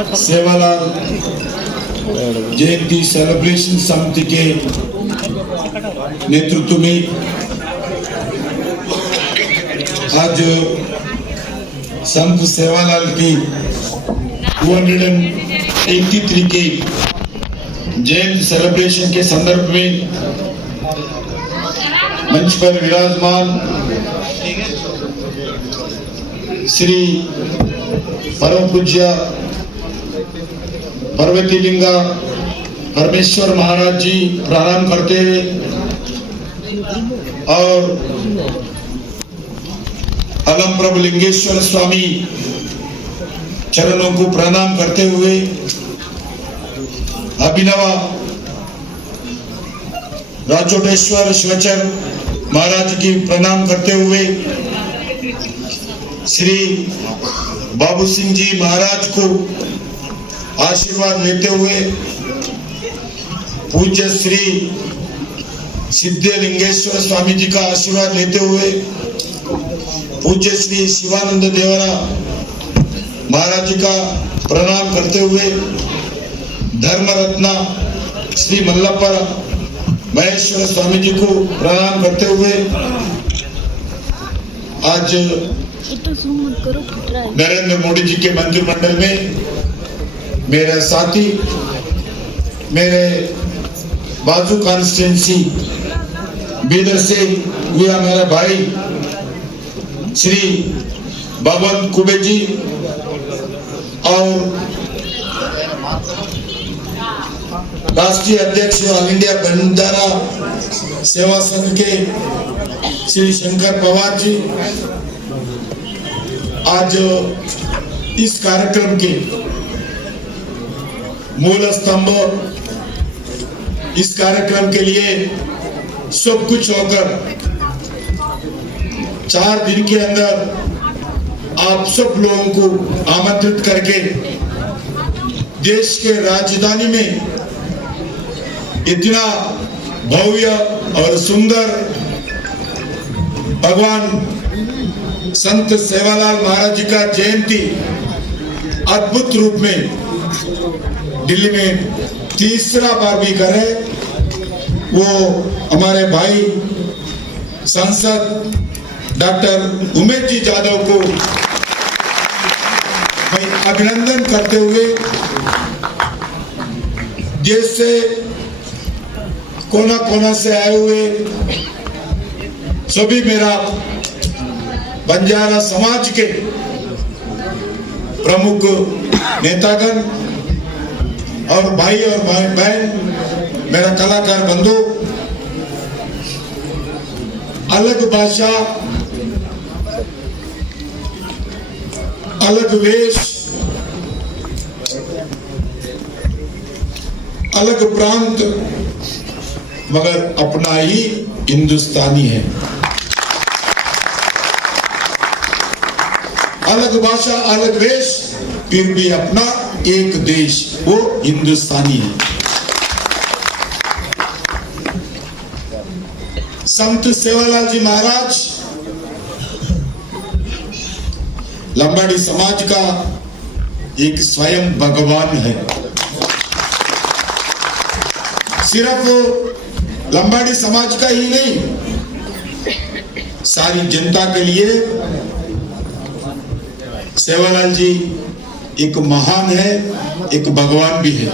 सेवालाल जयंती celebration समिति के नेतृत्व में आज संत सेवालाल की 283 के जयंती सेलिब्रेशन के संदर्भ में मंच पर विराजमान श्री परम पूज्य पर्वती लिंगा परमेश्वर महाराज जी प्रारंभ करते हुए और अलम प्रभु लिंगेश्वर स्वामी चरणों को प्रणाम करते हुए अभिनव राजोटेश्वर शिवचर महाराज की प्रणाम करते हुए श्री बाबू सिंह जी महाराज को आशीर्वाद लेते हुए पूज्य श्री सिद्धलिंगेश्वर स्वामी जी का आशीर्वाद लेते हुए पूज्य श्री शिवानंद देवरा महाराज जी का प्रणाम करते हुए धर्म रत्ना श्री मल्लप्पा महेश्वर स्वामी जी को प्रणाम करते हुए आज नरेंद्र मोदी जी के मंत्रिमंडल में मेरे साथी मेरे बाजू कॉन्स्टिट्यूंसी बीदर से हुआ मेरा भाई श्री बबन कुबे जी और राष्ट्रीय अध्यक्ष ऑल इंडिया बंजारा सेवा संघ के श्री शंकर पवार जी आज इस कार्यक्रम के मूल स्तंभ इस कार्यक्रम के लिए सब कुछ होकर 4 दिन के अंदर आप सब लोगों को आमंत्रित करके देश के राजधानी में इतना भव्य और सुंदर भगवान संत सेवालाल महाराज जी का जयंती अद्भुत रूप में दिल्ली में तीसरा बार भी करे वो हमारे भाई सांसद डॉक्टर उमेश जी जाधव को मैं अभिनंदन करते हुए देश से कोना कोना से आए हुए सभी मेरा बंजारा समाज के प्रमुख नेतागण और भाई और बहन मेरा कलाकार बंधु अलग भाषा अलग वेश अलग प्रांत मगर अपना ही हिंदुस्तानी है। अलग भाषा अलग वेश फिर भी अपना एक देश वो हिंदुस्तानी है। संत सेवालाल जी महाराज लंबाड़ी समाज का एक स्वयं भगवान है। सिर्फ लंबाड़ी समाज का ही नहीं सारी जनता के लिए सेवालाल जी एक महान है एक भगवान भी है।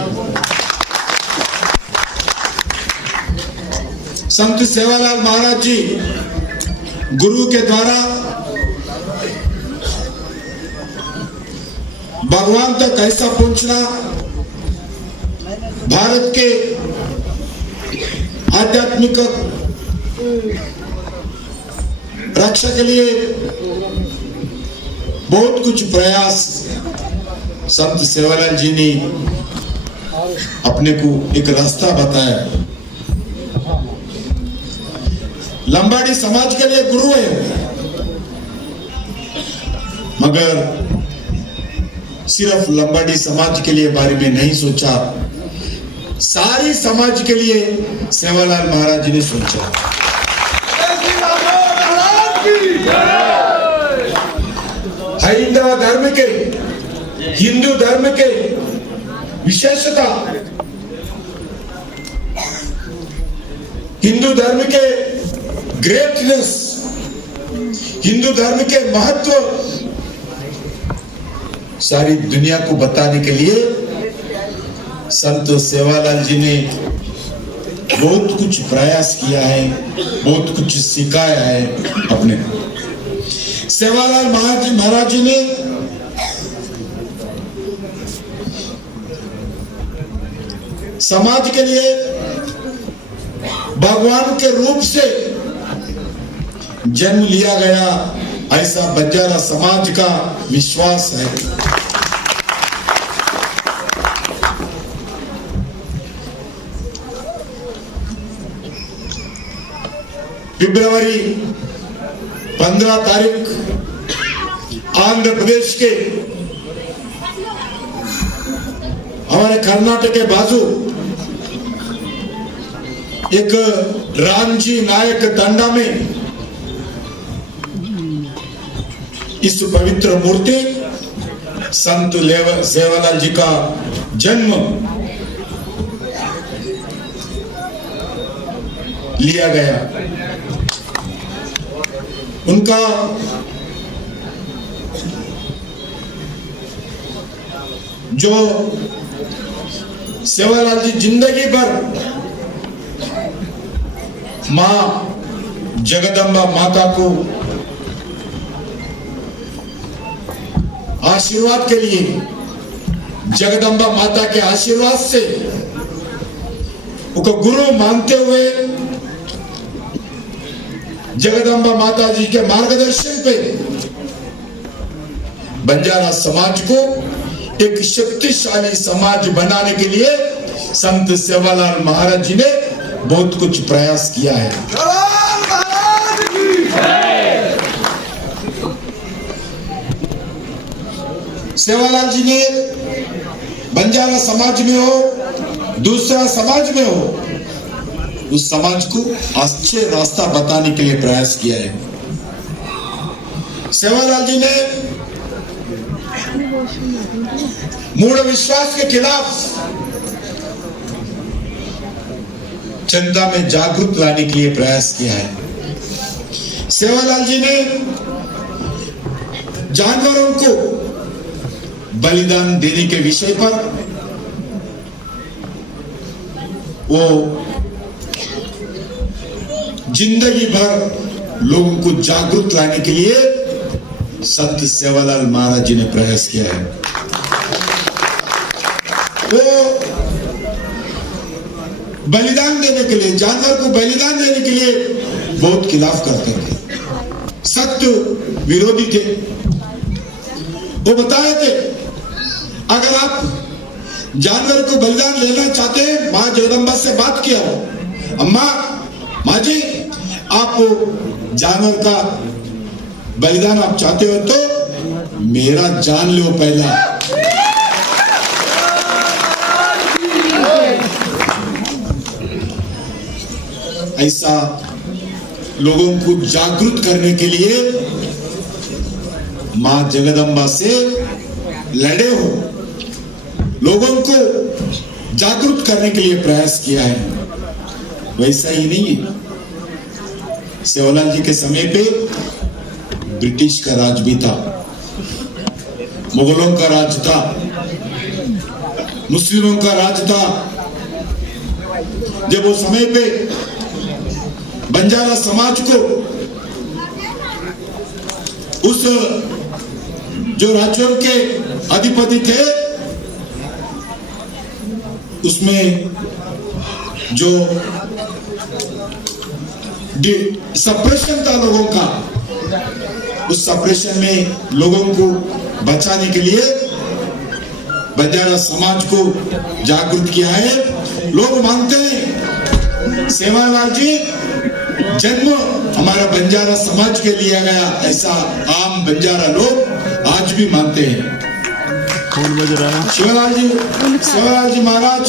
संत सेवालाल महाराज जी गुरु के द्वारा भगवान तक कैसा पहुंचना भारत के आध्यात्मिक रक्षा के लिए बहुत कुछ प्रयास संत सेवालाल जी ने अपने को एक रास्ता बताया। लंबाड़ी समाज के लिए गुरु है मगर सिर्फ लंबाड़ी समाज के लिए बारे में नहीं सोचा सारी समाज के लिए सेवालाल महाराज जी ने सोचा। हरिंद्र धर्म के हिंदू धर्म के विशेषता, हिंदू धर्म के ग्रेटनेस, हिंदू धर्म के महत्व सारी दुनिया को बताने के लिए संत सेवालाल जी ने बहुत कुछ प्रयास किया है, बहुत कुछ सिखाया है। अपने सेवालाल महाराज जी ने समाज के लिए भगवान के रूप से जन्म लिया गया, ऐसा बंजारा समाज का विश्वास है। फरवरी 15 तारीख आंध्र प्रदेश के हमारे कर्नाटक के बाजू एक रामजी नायक तंडा में इस पवित्र मूर्ति संत सेवालाल जी का जन्म लिया गया। उनका जो सेवालाल जी जिंदगी भर मां जगदम्बा माता को आशीर्वाद के लिए, जगदम्बा माता के आशीर्वाद से उनको गुरु मानते हुए जगदम्बा माता जी के मार्गदर्शन पे बंजारा समाज को एक शक्तिशाली समाज बनाने के लिए संत सेवालाल महाराज जी ने बहुत कुछ प्रयास किया है। सेवालाल जी ने बंजारा समाज में हो, दूसरा समाज में हो, उस समाज को अच्छे रास्ता बताने के लिए प्रयास किया है। सेवालाल जी ने मूढ़ विश्वास के खिलाफ जनता में जागरूक लाने के लिए प्रयास किया है। सेवालाल जी ने जानवरों को बलिदान देने के विषय पर वो जिंदगी भर लोगों को जागरूक लाने के लिए संत सेवालाल महाराज जी ने प्रयास किया है। वो बलिदान देने के लिए, जानवर को बलिदान देने के लिए बहुत खिलाफ करते थे, सत्य विरोधी थे। वो बताए थे अगर आप जानवर को बलिदान लेना चाहते हैं, मां जगदम्बा से बात किया हो, अम्मा माँ जी आप जानवर का बलिदान आप चाहते हो तो मेरा जान लो पहला। ऐसा लोगों को जागरूक करने के लिए मां जगदम्बा से लड़े हो, लोगों को जागरूक करने के लिए प्रयास किया है। वैसा ही नहीं है, सेवालाल जी के समय पे ब्रिटिश का राज भी था, मुगलों का राज था, मुस्लिमों का राज था। जब वो समय पे बंजारा समाज को उस जो राज्यों के अधिपति थे उसमें जो सप्रेशन था लोगों का, उस सप्रेशन में लोगों को बचाने के लिए बंजारा समाज को जागरूक किया है। लोग मानते हैं सेवालाल जी जन्म हमारा बंजारा समाज के लिया गया, ऐसा आम बंजारा लोग आज भी मानते हैं। सेवालाल जी महाराज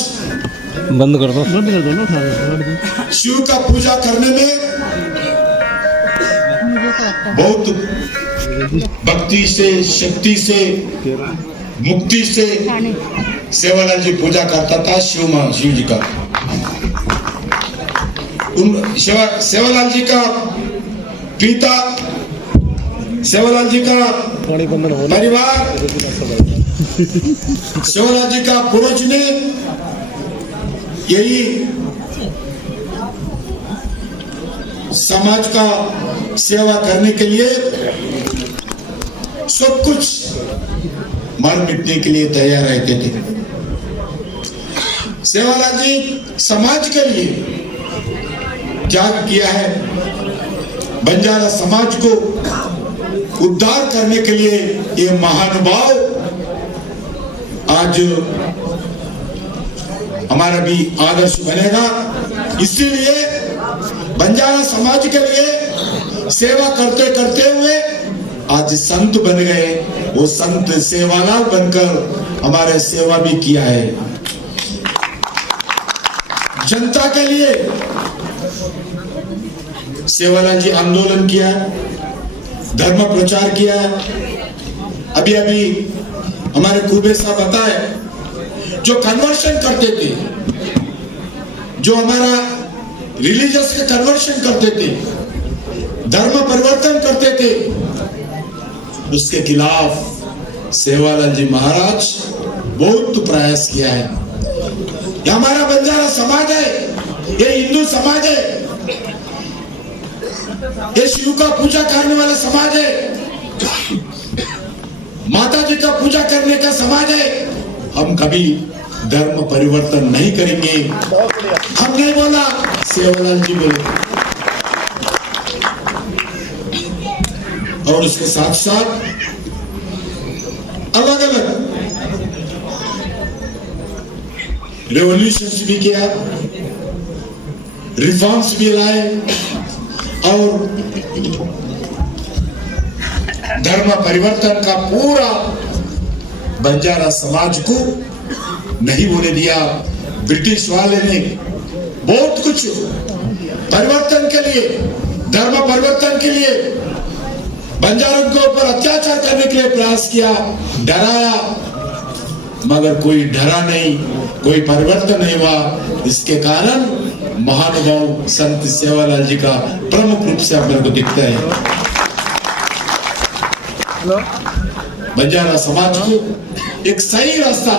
बंद कर दो ना। शिव का पूजा करने में बहुत भक्ति से, शक्ति से मुक्ति से सेवालाल जी पूजा करता था शिव जी का। सेवालाल जी का पिता, सेवालाल जी का परिवार, सेवालाल जी का पूर्वज ने यही समाज का सेवा करने के लिए सब कुछ मर मिटने के लिए तैयार रहते थे। सेवालाल जी समाज के लिए त्याग किया है। बंजारा समाज को उद्धार करने के लिए ये महानुभाव आज हमारा भी आदर्श बनेगा। इसीलिए बंजारा समाज के लिए सेवा करते करते हुए आज संत बन गए। वो संत सेवालाल बनकर हमारे सेवा भी किया है। जनता के लिए सेवालाल जी आंदोलन किया, धर्म प्रचार किया। अभी अभी हमारे कुबे साहब बताए, जो कन्वर्शन करते थे, जो हमारा रिलीजियस के कन्वर्शन करते थे, धर्म परिवर्तन करते थे, उसके खिलाफ सेवालाल जी महाराज बहुत प्रयास किया है। ये हमारा बंजारा समाज है, ये हिंदू समाज है, ये शिव का पूजा करने वाला समाज है, माता जी का पूजा करने का समाज है। हम कभी धर्म परिवर्तन नहीं करेंगे। हम नहीं बोला, सेवालाल जी बोले। और उसके साथ साथ अलग अलग रेवोल्यूशंस भी किया, रिफॉर्म्स भी लाए और धर्म परिवर्तन का पूरा बंजारा समाज को नहीं होने दिया। ब्रिटिश वाले ने बहुत कुछ परिवर्तन के लिए, धर्म परिवर्तन के लिए बंजारों के ऊपर अत्याचार करने के लिए प्रयास किया, डराया, मगर कोई डरा नहीं, कोई परिवर्तन नहीं हुआ। इसके कारण महानुभाव संत सेवालाल जी का प्रमुख रूप से अपने को दिखता है। बंजारा समाज को एक सही रास्ता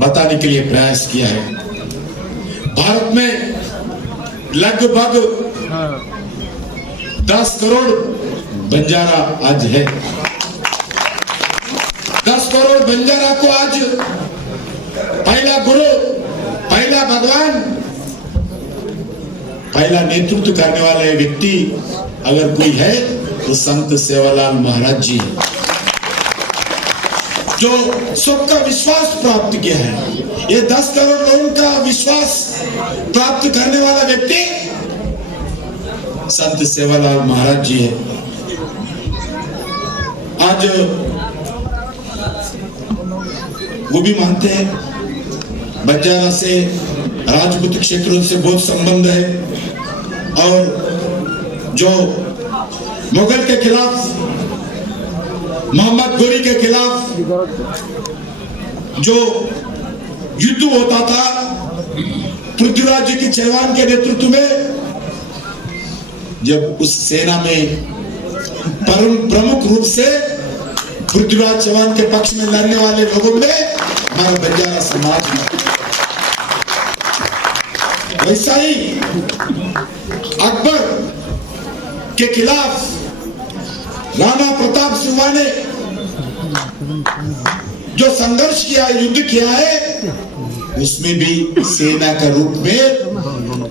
बताने के लिए प्रयास किया है। भारत में लगभग 10 करोड़ बंजारा आज है। 10 करोड़ बंजारा को आज पहला गुरु, पहला भगवान, पहला नेतृत्व करने वाले व्यक्ति अगर कोई है तो संत सेवालाल महाराज जी है, जो सबका विश्वास प्राप्त किया है। ये 10 करोड़ लोगों का विश्वास प्राप्त करने वाला व्यक्ति संत सेवालाल महाराज जी है। आज वो भी मानते हैं बंजारा से, राजपूत क्षेत्रों से बहुत संबंध है। और जो मुगल के खिलाफ, मोहम्मद गोरी के खिलाफ जो युद्ध होता था, पृथ्वीराज जी की चौहान के नेतृत्व में, जब उस सेना में प्रमुख रूप से पृथ्वीराज चौहान के पक्ष में लड़ने वाले लोगों में हमारा बंजारा समाज में, वैसा ही अकबर के खिलाफ राणा प्रताप सिंह ने जो संघर्ष किया, युद्ध किया है, उसमें भी सेना का रूप में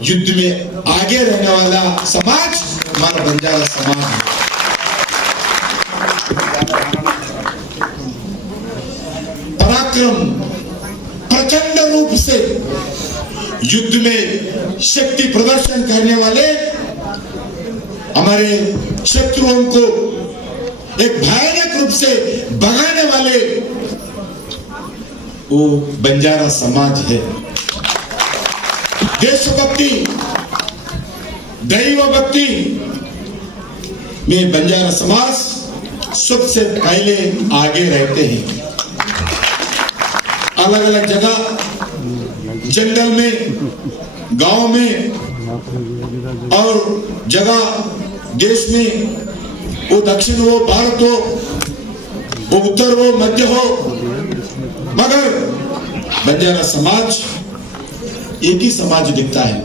युद्ध में आगे रहने वाला समाज हमारा बंजारा समाज है। पराक्रम, प्रचंड रूप से युद्ध में शक्ति प्रदर्शन करने वाले, हमारे शत्रुओं को एक भयानक रूप से भगाने वाले वो बंजारा समाज है। देशभक्ति, दैव भक्ति में बंजारा समाज सबसे पहले आगे रहते हैं। अलग अलग जगह, जंगल में, गांव में और जगह देश में, वो दक्षिण हो, भारत हो, वो उत्तर हो, मध्य हो, मगर बंजारा समाज एक ही समाज दिखता है।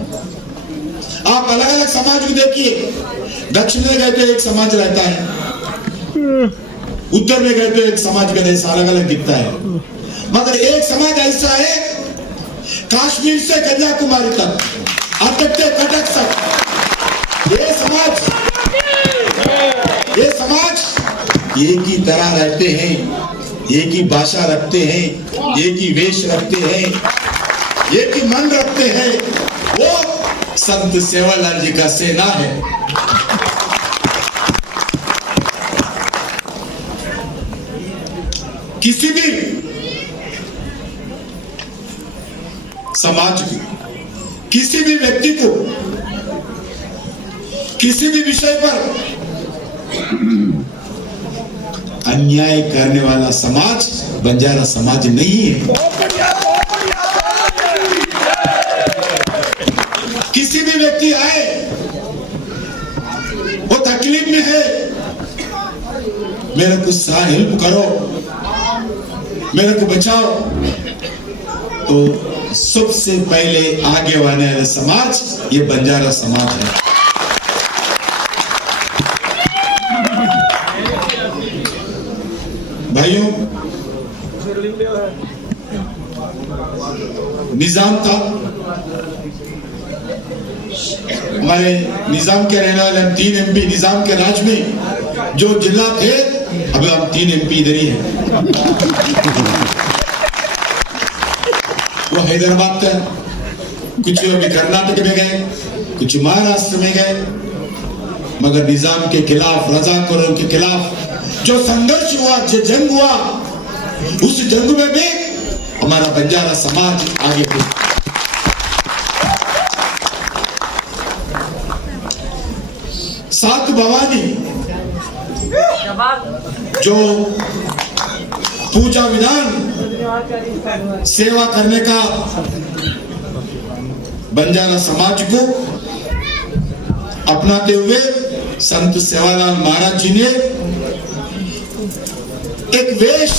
आप अलग अलग समाज को देखिए, दक्षिण में गए तो एक समाज रहता है, उत्तर में गए तो एक समाज का देश अलग अलग दिखता है, मगर एक समाज ऐसा है, कश्मीर से कन्याकुमारी तक, अटक से कटक तक, ये समाज एक ही तरह रहते हैं, एक ही भाषा रखते हैं, एक ही वेश रखते हैं, एक ही मन रखते हैं। वो संत सेवालाल जी का सेना है। किसी भी समाज को, किसी भी व्यक्ति को, किसी भी विषय पर अन्याय करने वाला समाज बंजारा समाज नहीं है। किसी भी व्यक्ति आए, वो तकलीफ में है, मेरे को हेल्प करो, मेरे को बचाओ, तो सबसे पहले आगे आने वाला समाज ये बंजारा समाज है। भाइयों, निजाम था, हमारे निजाम के रहने वाले हम 3 MP निजाम के राज में जो जिला थे, अभी हम 3 MP इधर ही हैं। वो हैदराबाद था, कुछ अभी कर्नाटक में गए, कुछ महाराष्ट्र में गए, मगर निजाम के खिलाफ, रजाकारों के खिलाफ जो संघर्ष हुआ, जो जंग हुआ, उस जंग में भी हमारा बंजारा समाज आगे बढ़ा। सात भवानी जो पूजा विधान सेवा करने का बंजारा समाज को अपनाते हुए संत सेवालाल महाराज जी ने एक वेश,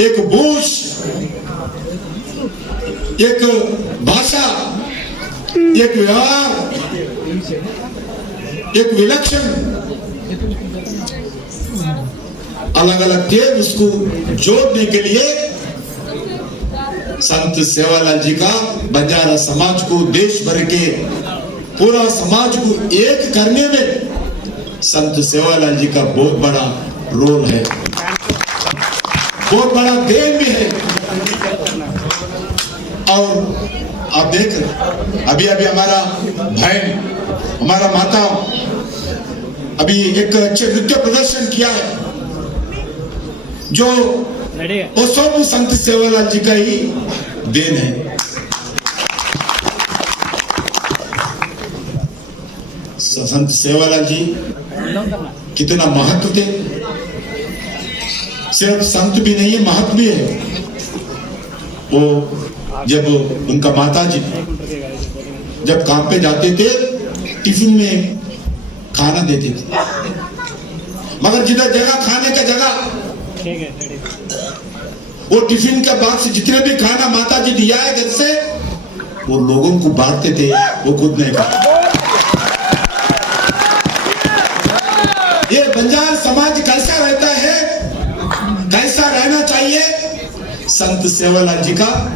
एक भूष, एक भाषा, एक व्यवहार, एक विलक्षण अलग अलग थे, उसको जोड़ने के लिए संत सेवालाल जी का बंजारा समाज को, देश भर के पूरा समाज को एक करने में संत सेवालाल जी का बहुत बड़ा रोल है, बहुत बड़ा देन भी है। और आप देख रहे, अभी अभी हमारा बहन, हमारा माता अभी एक अच्छे नृत्य प्रदर्शन किया है, जो वो सब संत सेवालाल जी का ही देन है। संत सेवालाल जी कितना महत्व थे, सिर्फ संत भी नहीं है, महत्व भी है। वो जब उनका माता जी जब काम पे जाते थे, टिफिन में खाना देते थे, मगर जिधर जगह खाने का जगह, वो टिफिन के बाद से जितने भी खाना माता जी दिया है घर से, वो लोगों को बांटते थे, वो खुद नहीं खाते। ये बंजारा समाज कैसा रहता है, कैसा रहना चाहिए, संत सेवालाल जी का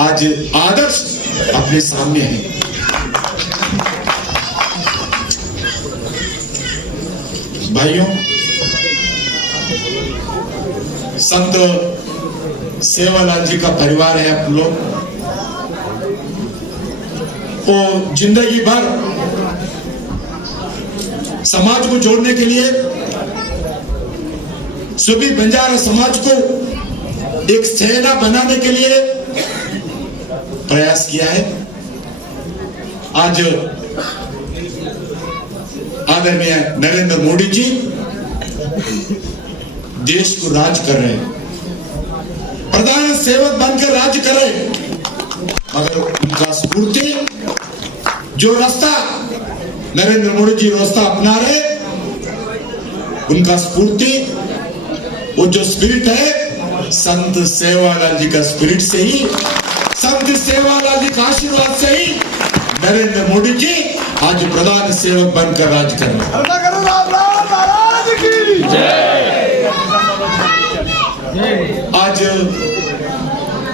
आज आदर्श अपने सामने है। भाइयों, संत सेवालाल जी का परिवार है आप लोग, वो जिंदगी भर समाज को जोड़ने के लिए, सभी बंजारा समाज को एक सेना बनाने के लिए प्रयास किया है। आज आदरणीय नरेंद्र मोदी जी देश को राज कर रहे हैं। प्रधान सेवक बनकर राज्य करे, मगर उनका स्फूर्ति जो रास्ता नरेंद्र मोदी जी रास्ता अपना रहे, उनका स्फूर्ति वो जो स्पिरिट है संत सेवालाल जी का स्पिरिट से ही, संत सेवालाल जी का आशीर्वाद से ही नरेंद्र मोदी जी आज प्रधान सेवक बनकर राज कर रहे हैं।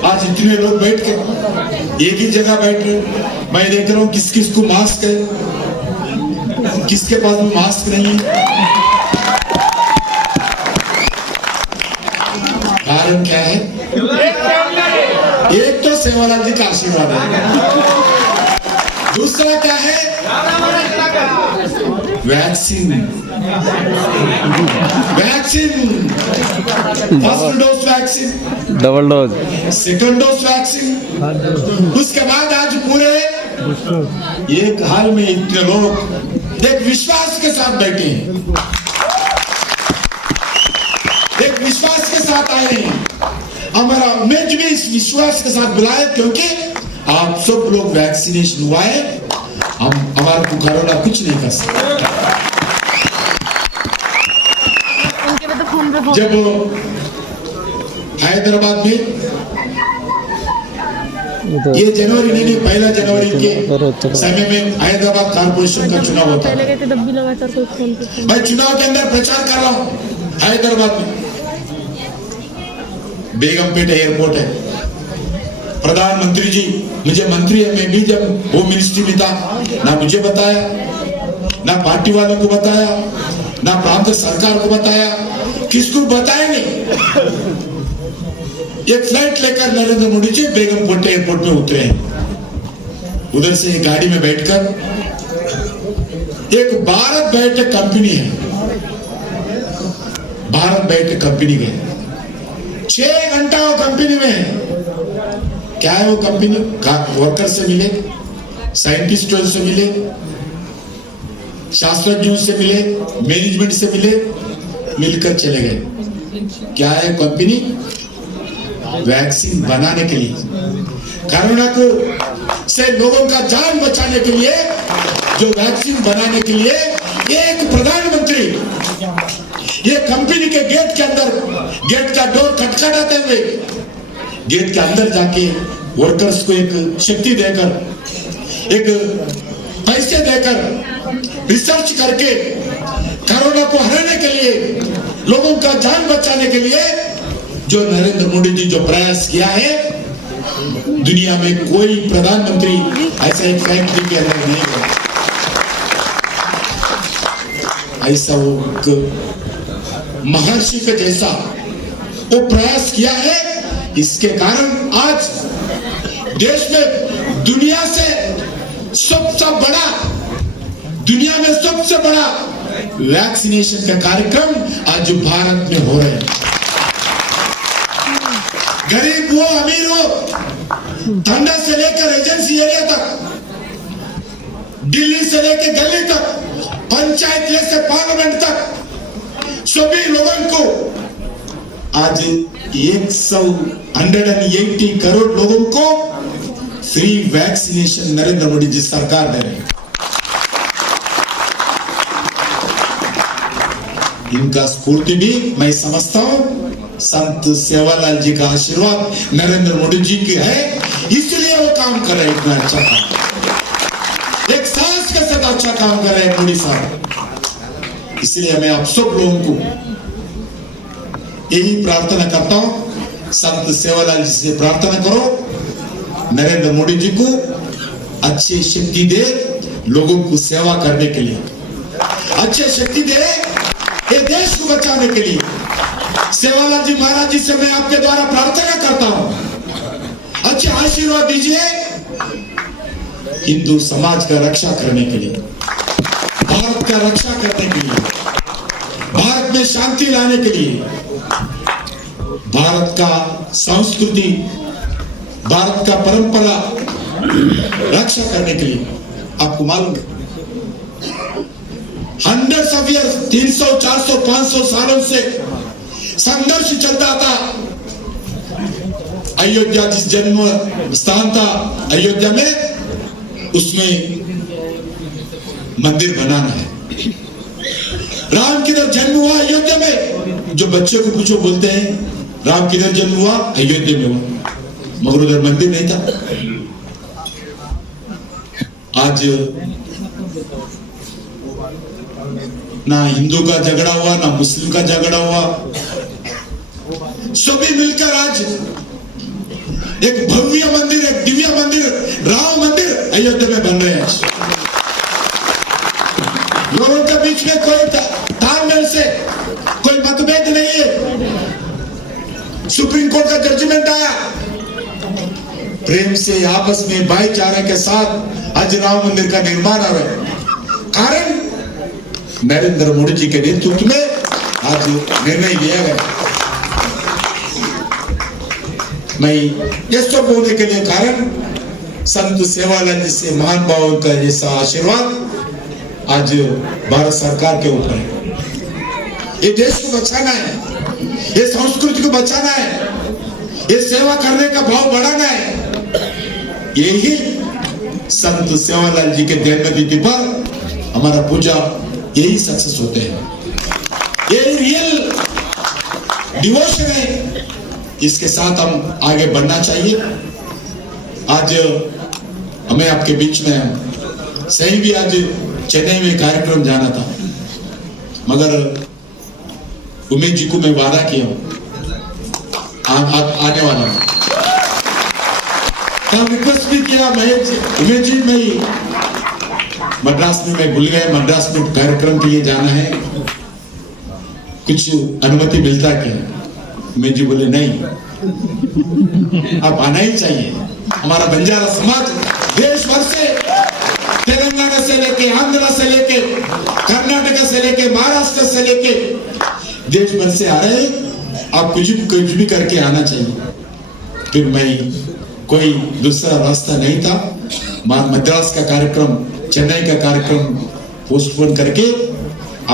आज इतने लोग बैठ के एक ही जगह बैठ रहे, मैं देख रहा हूं किस किस को मास्क है, किसके पास में मास्क नहीं है। कारण क्या है? एक तो सेवालाल जी का आशीर्वाद है, दूसरा क्या है? Vaccine. Vaccine, first dose vaccine, double dose, second dose vaccine, उसके बाद आज पूरे एक हाल में इतने लोग एक विश्वास के साथ बैठे हैं, एक विश्वास के साथ आए हैं। हमारा उम्मीद भी इस विश्वास के साथ बुलाए, क्योंकि आप सब लोग वैक्सीनेशन हुआ है, हम हमारे को कोरोना कुछ नहीं कर सकते। जब हैदराबाद में ये जनवरी नहीं, 1 जनवरी के समय में हैदराबाद कारपोरेशन का चुनाव होता है। मैं चुनाव के अंदर प्रचार कर रहा हूँ हैदराबाद में, बेगमपेट एयरपोर्ट है। प्रधानमंत्री जी मुझे मंत्री है, मैं भी जब होम मिनिस्ट्री में था, ना मुझे बताया, ना पार्टी वालों को बताया, ना प्रांत सरकार को बताया, किसको बताया नहीं। एक फ्लाइट लेकर नरेंद्र मोदी जी बेगमपेट एयरपोर्ट में उतरे हैं। उधर से एक गाड़ी में बैठकर एक भारत बायोटेक कंपनी है, भारत बायोटेक कंपनी गए, 6 घंटा वो कंपनी में है। क्या है वो कंपनी? वर्कर से मिले, साइंटिस्टों से मिले, शास्त्रज्ञों से मिले, मैनेजमेंट से मिले, मिलकर चले गए। क्या है कंपनी? वैक्सीन बनाने के लिए, कोरोना को से लोगों का जान बचाने के लिए, जो वैक्सीन बनाने के लिए एक प्रधानमंत्री ये कंपनी के गेट के अंदर, गेट का डोर खटखटाते हुए गेट के अंदर जाके वर्कर्स को एक शक्ति देकर, एक पैसे देकर, रिसर्च करके कोरोना को हराने के लिए, लोगों का जान बचाने के लिए जो नरेंद्र मोदी जी जो प्रयास किया है, दुनिया में कोई प्रधानमंत्री ऐसा एक फैक्ट्री के अंदर नहीं है। ऐसा वो महर्षि के जैसा वो प्रयास किया है। इसके कारण आज देश में दुनिया में सबसे बड़ा वैक्सीनेशन का कार्यक्रम आज भारत में हो रहे हैं। गरीब हो अमीर हो, ठंडा से लेकर एजेंसी एरिया तक, दिल्ली से लेकर गली तक, पंचायत से पार्लियामेंट तक, सभी लोगों को आज 180 करोड़ लोगों को फ्री वैक्सीनेशन नरेंद्र मोदी जी सरकार दे रही है। इनका स्फूर्ति भी मैं समझता हूं संत सेवालाल जी का आशीर्वाद नरेंद्र मोदी जी की है, इसलिए वो काम कर रहे हैं, इतना अच्छा काम, एक साहस के साथ अच्छा काम कर रहे हैं मोदी साहब। इसलिए मैं आप सब लोगों को यही प्रार्थना करता हूं, संत सेवालाल जी से प्रार्थना करो नरेंद्र मोदी जी को अच्छी शक्ति दे, लोगों को सेवा करने के लिए अच्छी शक्ति दे, ये देश को बचाने के लिए। सेवालाल जी महाराज जी से मैं आपके द्वारा प्रार्थना करता हूं, अच्छे आशीर्वाद दीजिए हिंदू समाज का रक्षा करने के लिए, भारत का रक्षा करने के लिए, भारत में शांति लाने के लिए, भारत का संस्कृति, भारत का परंपरा रक्षा करने के लिए। आपको मालूम है हंड्रेड्स ऑफ ईयर्स, 300, 400, 500 सालों से संघर्ष चलता था अयोध्या जिस जन्म स्थान था अयोध्या में, उसमें मंदिर बनाना है। राम किधर जन्म हुआ? अयोध्या में। जो बच्चे को पूछो बोलते हैं राम किधर जन्म हुआ? अयोध्या में हुआ, मगर उधर मंदिर नहीं था। आज ना हिंदू का झगड़ा हुआ, ना मुस्लिम का झगड़ा हुआ, सभी मिलकर आज एक भव्य मंदिर, एक दिव्य मंदिर, राम मंदिर अयोध्या में बन रहे हैं। लोगों के बीच में कोई तालमेल से कोई मतभेद नहीं है। सुप्रीम कोर्ट का जजमेंट आया, प्रेम से आपस में भाईचारे के साथ आज राम मंदिर का निर्माण हो रहा है। कारण नरेंद्र मोदी जी के नेतृत्व में आज निर्णय लिया गया। मैं ये सब होने के लिए कारण संत सेवालाल जी से महान भाव का जैसा आशीर्वाद आज भारत सरकार के ऊपर है। ये देश को बचाना है, ये संस्कृति को बचाना है, ये सेवा करने का भाव बढ़ाना है। यही संत सेवालाल जी के जन्मतिथि पर हमारा पूजा यही सक्सेस होते हैं। ये रियल डिवोशन है, इसके साथ हम आगे बढ़ना चाहिए। आज हमें आपके बीच में सही भी आज चेन्नई में कार्यक्रम जाना था, मगर उमेश जी को मैं वादा किया आने वाला हूं। रिक्वेस्ट भी किया उमेश जी, मैं मद्रास में मैं भूल गया, मद्रास में कार्यक्रम के लिए जाना है, कुछ अनुमति मिलता क्या? मैं जी बोले नहीं, आप आना ही चाहिए। हमारा बंजारा समाज देश भर से, तेलंगाना से लेके, आंध्र से लेके, कर्नाटक से लेके, महाराष्ट्र से लेके देश भर से आ रहे हैं। आप कुछ भी करके आना चाहिए। फिर मैं कोई दूसरा रास्ता नहीं था, मद्रास का कार्यक्रम, चेन्नई का कार्यक्रम पोस्टपोन करके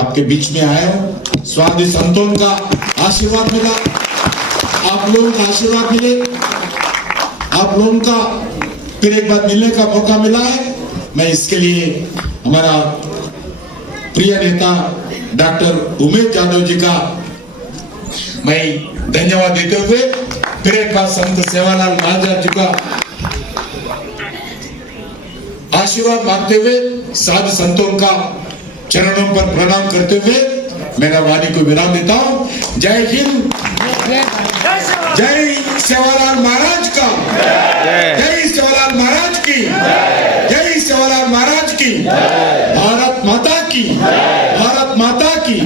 आपके बीच में आया हूं। स्वामी संतों का आशीर्वाद मिला, आप लोगों का आशीर्वाद मिले, आप लोगों का फिर एक बार मिलने का मौका मिला है। मैं इसके लिए हमारा प्रिय नेता डॉक्टर उमेश यादव जी का मैं धन्यवाद देते हुए फिर एक बार संत सेवालाल महाराज जी का आशीर्वाद मांगते हुए, साधु संतों का चरणों पर प्रणाम करते हुए मेरा वाणी को विराम देता हूं। जय हिंद, जय सेवालाल महाराज का, जय सेवालाल महाराज की, जय सेवालाल महाराज की, भारत माता की, भारत माता की।